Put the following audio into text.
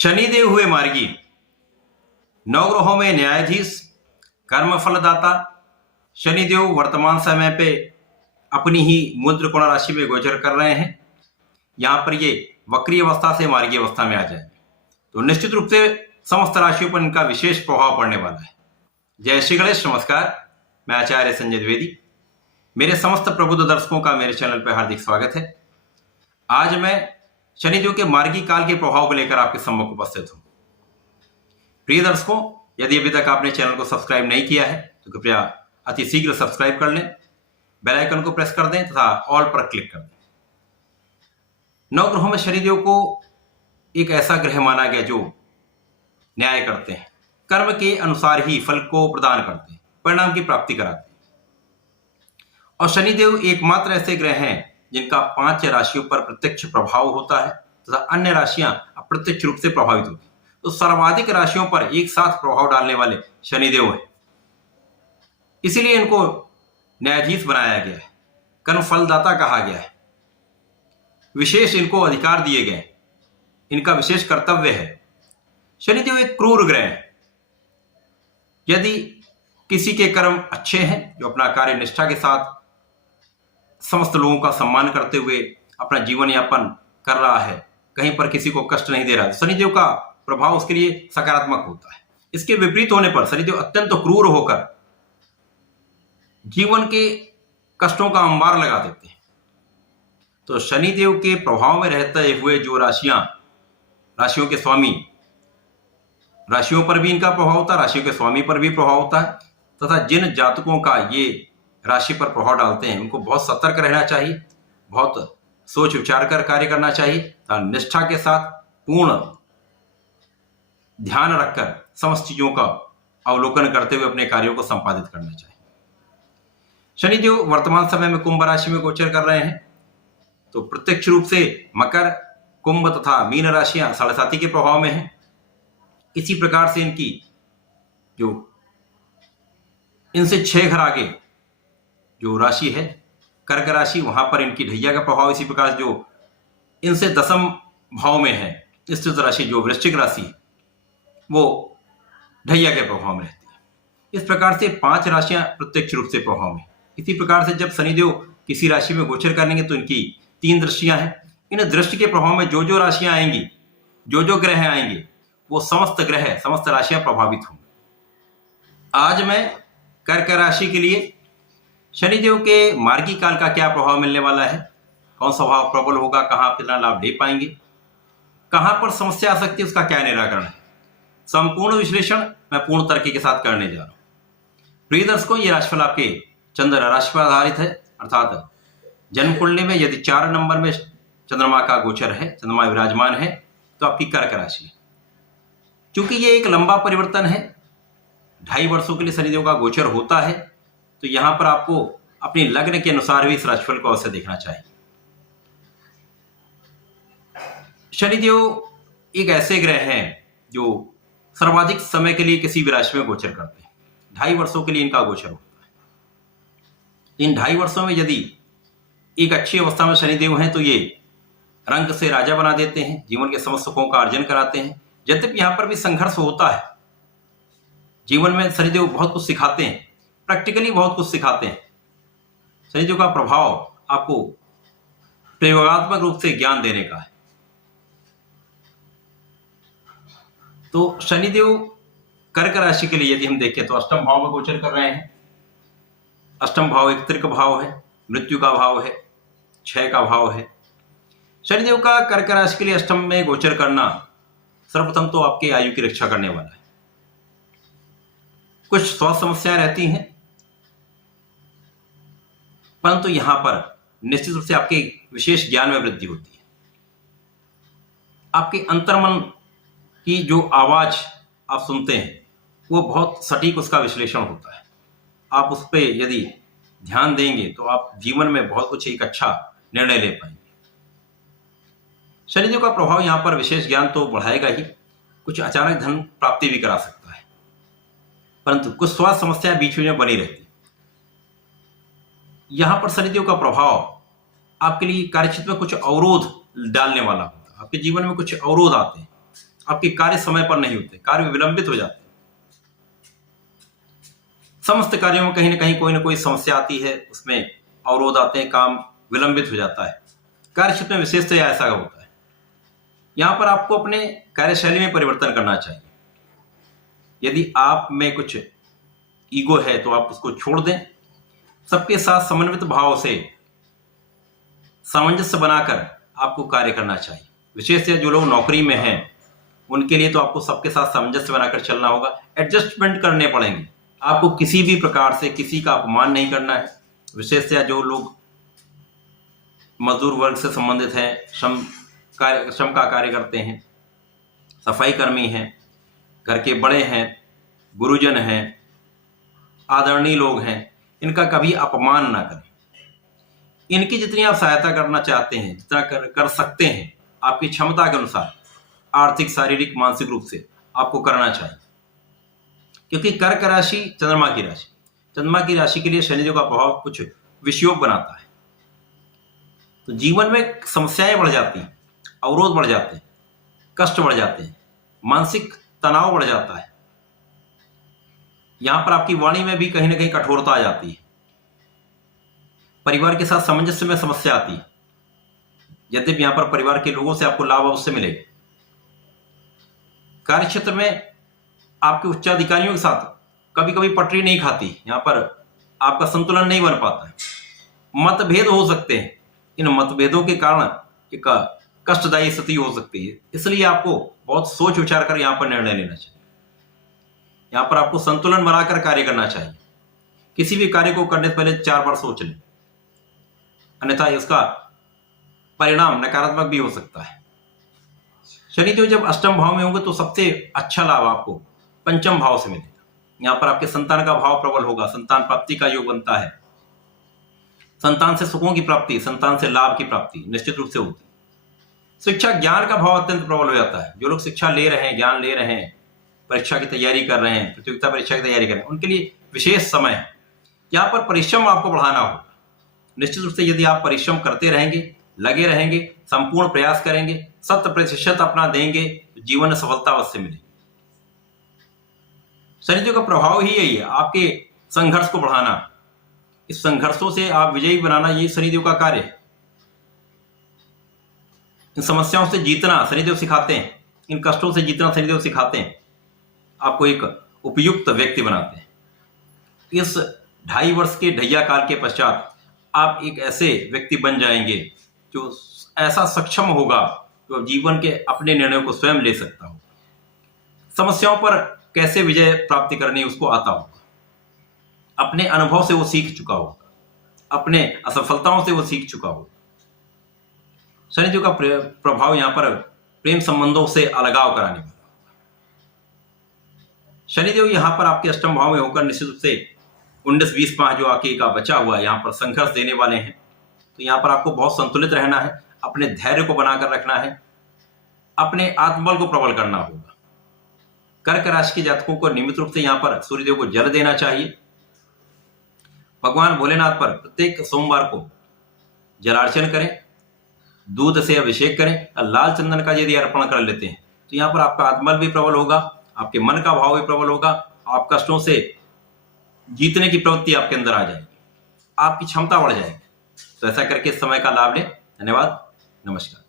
शनिदेव हुए मार्गी, नवग्रहों में न्यायाधीश, कर्म फलदाता। शनिदेव वर्तमान समय पे अपनी ही मूल त्रिकोण राशि में गोचर कर रहे हैं। यहाँ पर ये वक्री अवस्था से मार्गी अवस्था में आ जाएंगे तो निश्चित रूप से समस्त राशियों पर इनका विशेष प्रभाव पड़ने वाला है। जय श्री गणेश, नमस्कार। मैं आचार्य संजय द्विवेदी। मेरे समस्त प्रबुद्ध दर्शकों का मेरे चैनल पर हार्दिक स्वागत है। आज मैं शनिदेव के मार्गी काल के प्रभाव को लेकर आपके सम्मुख उपस्थित हूं। प्रिय दर्शकों, यदि अभी तक आपने चैनल को सब्सक्राइब नहीं किया है तो कृपया अति शीघ्र सब्सक्राइब कर लें, बेल आइकन को प्रेस कर दें तथा ऑल पर क्लिक कर दें। नवग्रहों में शनिदेव को एक ऐसा ग्रह माना गया जो न्याय करते हैं, कर्म के अनुसार ही फल को प्रदान करते हैं, परिणाम की प्राप्ति कराते हैं। और शनिदेव एकमात्र ऐसे ग्रह हैं जिनका 5 राशियों पर प्रत्यक्ष प्रभाव होता है तथा अन्य राशियां अप्रत्यक्ष रूप से प्रभावित होती हैं। तो सर्वाधिक राशियों पर एक साथ प्रभाव डालने वाले शनिदेव हैं। इसीलिए इनको न्यायाधीश बनाया गया है, कर्म फलदाता कहा गया है। विशेष इनको अधिकार दिए गए, इनका विशेष कर्तव्य है। शनिदेव एक क्रूर ग्रह है। यदि किसी के कर्म अच्छे हैं, जो अपना कार्य निष्ठा के साथ समस्त लोगों का सम्मान करते हुए अपना जीवन यापन कर रहा है, कहीं पर किसी को कष्ट नहीं दे रहा, तो शनिदेव का प्रभाव उसके लिए सकारात्मक होता है। इसके विपरीत होने पर शनिदेव अत्यंत क्रूर होकर जीवन के कष्टों का अंबार लगा देते हैं। तो शनिदेव के प्रभाव में रहते हुए जो राशियों के स्वामी, राशियों पर भी इनका प्रभाव होता है, राशियों के स्वामी पर भी प्रभाव होता है तथा जिन जातकों का ये राशि पर प्रभाव डालते हैं उनको बहुत सतर्क रहना चाहिए, बहुत सोच विचार कर कार्य करना चाहिए तथा निष्ठा के साथ पूर्ण ध्यान रखकर समस्त चीजों का अवलोकन करते हुए अपने कार्यों को संपादित करना चाहिए। शनिदेव वर्तमान समय में कुंभ राशि में गोचर कर रहे हैं, तो प्रत्यक्ष रूप से मकर, कुंभ तथा मीन राशियां साढ़े साथी के प्रभाव में हैं। इसी प्रकार से इनकी जो इनसे 6 घर आगे जो राशि है कर्क राशि, वहां पर इनकी ढैया का प्रभाव। इसी प्रकार जो इनसे 10वें भाव में है स्थित राशि जो वृश्चिक राशि, वो ढैया के प्रभाव में रहती है। इस प्रकार से 5 राशियां प्रत्यक्ष रूप से प्रभाव में। इसी प्रकार से जब शनिदेव किसी राशि में गोचर करेंगे तो इनकी 3 दृष्टियां हैं। इन दृष्टि के प्रभाव में जो राशियां आएंगी, जो ग्रह आएंगे, वो समस्त ग्रह, समस्त राशियां प्रभावित होंगी। आज मैं कर्क राशि के लिए शनिदेव के मार्गी काल का क्या प्रभाव मिलने वाला है, कौन सा भाव प्रबल होगा, कहां आप कितना लाभ ले पाएंगे, कहां पर समस्या आ सकती है, उसका क्या निराकरण है, संपूर्ण विश्लेषण मैं पूर्ण तर्क के साथ करने जा रहा हूं। प्रिय दर्शकों, ये राशिफल आपके चंद्र राशि पर आधारित है, अर्थात जन्म कुंडली में यदि 4 नंबर में चंद्रमा का गोचर है, चंद्रमा विराजमान है, तो आपकी कर्क राशि है। क्योंकि ये एक लंबा परिवर्तन है, 2.5 वर्षों के लिए शनिदेव का गोचर होता है, तो यहां पर आपको अपनी लग्न के अनुसार भी इस राशिफल को अवश्य देखना चाहिए। शनिदेव एक ऐसे ग्रह हैं जो सर्वाधिक समय के लिए किसी भी राशि में गोचर करते हैं। 2.5 वर्षों के लिए इनका गोचर होता है। इन 2.5 वर्षों में यदि एक अच्छी अवस्था में शनिदेव हैं तो ये रंग से राजा बना देते हैं, जीवन के समस्त सुखों का अर्जन कराते हैं। यद्यपि यहां पर भी संघर्ष होता है। जीवन में शनिदेव बहुत कुछ सिखाते हैं, प्रैक्टिकली बहुत कुछ सिखाते हैं। शनिदेव का प्रभाव आपको प्रयोगात्मक रूप से ज्ञान देने का है। तो शनिदेव कर्क राशि के लिए यदि हम देखें तो 8वें भाव में गोचर कर रहे हैं। 8वां भाव एक त्रिक भाव है, मृत्यु का भाव है, क्षय का भाव है। शनिदेव का कर्क राशि के लिए 8वें में गोचर करना सर्वप्रथम तो आपके आयु की रक्षा करने वाला है। कुछ स्वास्थ्य समस्याएं रहती हैं, परंतु यहां पर निश्चित रूप से आपके विशेष ज्ञान में वृद्धि होती है। आपके अंतर्मन की जो आवाज आप सुनते हैं वो बहुत सटीक उसका विश्लेषण होता है। आप उस पर यदि ध्यान देंगे तो आप जीवन में बहुत कुछ एक अच्छा निर्णय ले पाएंगे। शनिदेव का प्रभाव यहां पर विशेष ज्ञान तो बढ़ाएगा ही, कुछ अचानक धन प्राप्ति भी करा सकता है, परंतु कुछ स्वास्थ्य समस्याएं बीच में बनी रहती। यहां पर शनिदेव का प्रभाव आपके लिए कार्यक्षेत्र में कुछ अवरोध डालने वाला होता है। आपके जीवन में कुछ अवरोध आते हैं, आपके कार्य समय पर नहीं होते, कार्य विलंबित हो जाते हैं। समस्त कार्यों में कहीं ना कोई समस्या आती है, उसमें अवरोध आते हैं, काम विलंबित हो जाता है। कार्य क्षेत्र में विशेषतः ऐसा होता है। यहां पर आपको अपने कार्यशैली में परिवर्तन करना चाहिए। यदि आप में कुछ ईगो है तो आप उसको छोड़ दें। सबके साथ समन्वित भाव से सामंजस्य बनाकर आपको कार्य करना चाहिए। विशेषतः जो लोग नौकरी में हैं उनके लिए तो आपको सबके साथ सामंजस्य बनाकर चलना होगा, एडजस्टमेंट करने पड़ेंगे। आपको किसी भी प्रकार से किसी का अपमान नहीं करना है। विशेषतः जो लोग मजदूर वर्ग से संबंधित हैं, श्रम का कार्य करते हैं, सफाई कर्मी हैं, घर के बड़े हैं, गुरुजन हैं, आदरणीय लोग हैं, इनका कभी अपमान ना करें। इनकी जितनी आप सहायता करना चाहते हैं, जितना कर सकते हैं, आपकी क्षमता के अनुसार आर्थिक, शारीरिक, मानसिक रूप से आपको करना चाहिए। क्योंकि कर्क राशि चंद्रमा की राशि के लिए शनिदेव का प्रभाव कुछ विषयोग बनाता है, तो जीवन में समस्याएं बढ़ जाती हैं, अवरोध बढ़ जाते हैं, कष्ट बढ़ जाते हैं, मानसिक तनाव बढ़ जाता है। यहां पर आपकी वाणी में भी कहीं ना कहीं कठोरता आ जाती है। परिवार के साथ सामंजस्य में समस्या आती है। यद्यपि यहां पर परिवार के लोगों से आपको लाभ अवश्य मिलेगा। कार्य क्षेत्र में आपके उच्चाधिकारियों के साथ कभी कभी पटरी नहीं खाती, यहां पर आपका संतुलन नहीं बन पाता है, मतभेद हो सकते हैं। इन मतभेदों के कारण एक कष्टदायी स्थिति हो सकती है, इसलिए आपको बहुत सोच विचार कर यहां पर निर्णय लेना चाहिए। यहां पर आपको संतुलन बनाकर कार्य करना चाहिए। किसी भी कार्य को करने से पहले 4 बार सोच लें, अन्यथा इसका परिणाम नकारात्मक भी हो सकता है। शनिदेव जब अष्टम भाव में होंगे तो सबसे अच्छा लाभ आपको पंचम भाव से मिलेगा। यहां पर आपके संतान का भाव प्रबल होगा, संतान प्राप्ति का योग बनता है। संतान से सुखों की प्राप्ति, संतान से लाभ की प्राप्ति निश्चित रूप से होती है। शिक्षा ज्ञान का भाव अत्यंत प्रबल हो जाता है। जो लोग शिक्षा ले रहे हैं, ज्ञान ले रहे हैं, परीक्षा की तैयारी कर रहे हैं, प्रतियोगिता परीक्षा की तैयारी कर रहे हैं, उनके लिए विशेष समय है। यहाँ पर परिश्रम आपको बढ़ाना होगा। निश्चित रूप से यदि आप परिश्रम करते रहेंगे, लगे रहेंगे, संपूर्ण प्रयास करेंगे, 100% अपना देंगे, तो जीवन में सफलता अवश्य मिलेगी। शनिदेव का प्रभाव ही यही है, आपके संघर्ष को बढ़ाना, इस संघर्षों से आप विजयी बनाना, ये शनिदेव का कार्य है। इन समस्याओं से जीतना शनिदेव सिखाते हैं, इन कष्टों से जीतना शनिदेव सिखाते हैं, आपको एक उपयुक्त व्यक्ति बनाते हैं। इस 2.5 वर्ष के ढैया काल के पश्चात आप एक ऐसे व्यक्ति बन जाएंगे जो ऐसा सक्षम होगा जो जीवन के अपने निर्णयों को स्वयं ले सकता हो। समस्याओं पर कैसे विजय प्राप्ति करनी उसको आता होगा, अपने अनुभव से वो सीख चुका होगा, अपने असफलताओं से वो सीख चुका होगा। शनिदेव का प्रभाव यहां पर प्रेम संबंधों से अलगाव कराने वाला। शनिदेव यहां पर आपके अष्टम भाव में होकर निश्चित रूप से 19-20 माह जो आगे का बचा हुआ है, यहां पर संघर्ष देने वाले हैं। तो यहां पर आपको बहुत संतुलित रहना है, अपने धैर्य को बनाकर रखना है, अपने आत्मबल को प्रबल करना होगा। कर्क राशि के जातकों को नियमित रूप से यहां पर सूर्यदेव को जल देना चाहिए। भगवान भोलेनाथ पर प्रत्येक सोमवार को जलार्चन करें, दूध से अभिषेक करें। लाल चंदन का यदि अर्पण कर लेते हैं तो यहाँ पर आपका आत्मबल भी प्रबल होगा, आपके मन का भाव भी प्रबल होगा, आप कष्टों से जीतने की प्रवृत्ति आपके अंदर आ जाएगी, आपकी क्षमता बढ़ जाएगी। तो ऐसा करके इस समय का लाभ लें। धन्यवाद, नमस्कार।